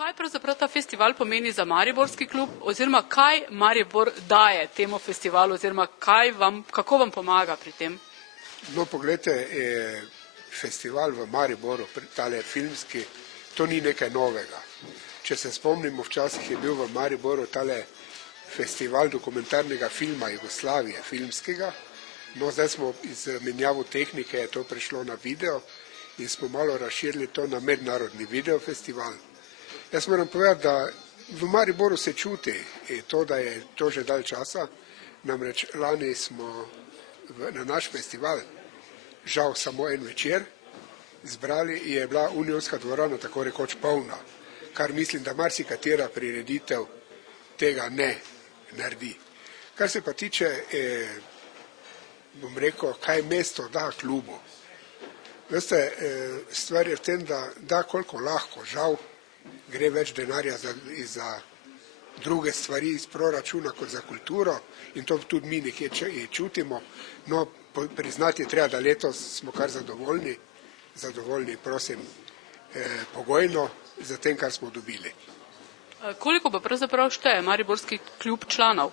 Kaj pravzaprav ta festival pomeni za mariborski klub, oziroma kaj Maribor daje temu festivalu, oziroma kako vam pomaga pri tem? No, poglejte, festival v Mariboru, tale filmski, to ni nekaj novega. Če se spomnimo, včasih je bil v Mariboru tale festival dokumentarnega filma Jugoslavije, filmskega. No, zdaj smo iz menjavo tehnike, je to prišlo na video in smo malo razširili to na mednarodni videofestival. Jaz moram povedati, da v Mariboru se čuti to, da je to že dalj časa. Namreč lani smo na naš festival, žal samo en večer, zbrali, je bila Unionska dvorana tako rekoč polna, kar mislim, da marsikatera prireditev tega ne naredi. Kar se pa tiče, bom rekel, kaj mesto da klubu. Veste, stvar je v tem, da da koliko lahko, žal, gre več denarja za druge stvari iz proračuna kot za kulturo in to tudi mi nekje čutimo. No, priznati je treba, da letos smo kar zadovoljni, prosim, pogojno za tem, kar smo dobili. Koliko pa pravzaprav šteje mariborski klub članov?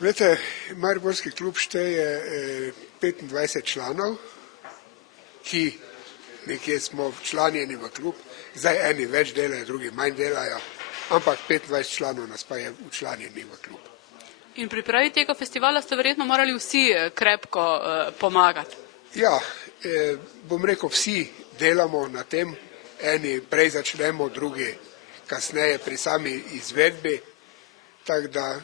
Glejte, mariborski klub šteje 25 članov, ki nekje smo včlanjeni v klub, zdaj eni več delajo, drugi manj delajo, ampak 25 članov nas pa je včlanjeni v klub. In pri pripravi tega festivala ste verjetno morali vsi krepko pomagati. Ja, bom rekel, vsi delamo na tem, eni prej začnemo, drugi kasneje pri sami izvedbi, tako da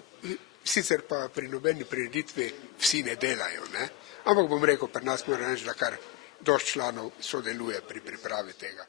sicer pa pri nobeni prireditvi vsi ne delajo, ne? Ampak bom rekel, pri nas moram reči, da kar dosti članov sodeluje pri pripravi tega.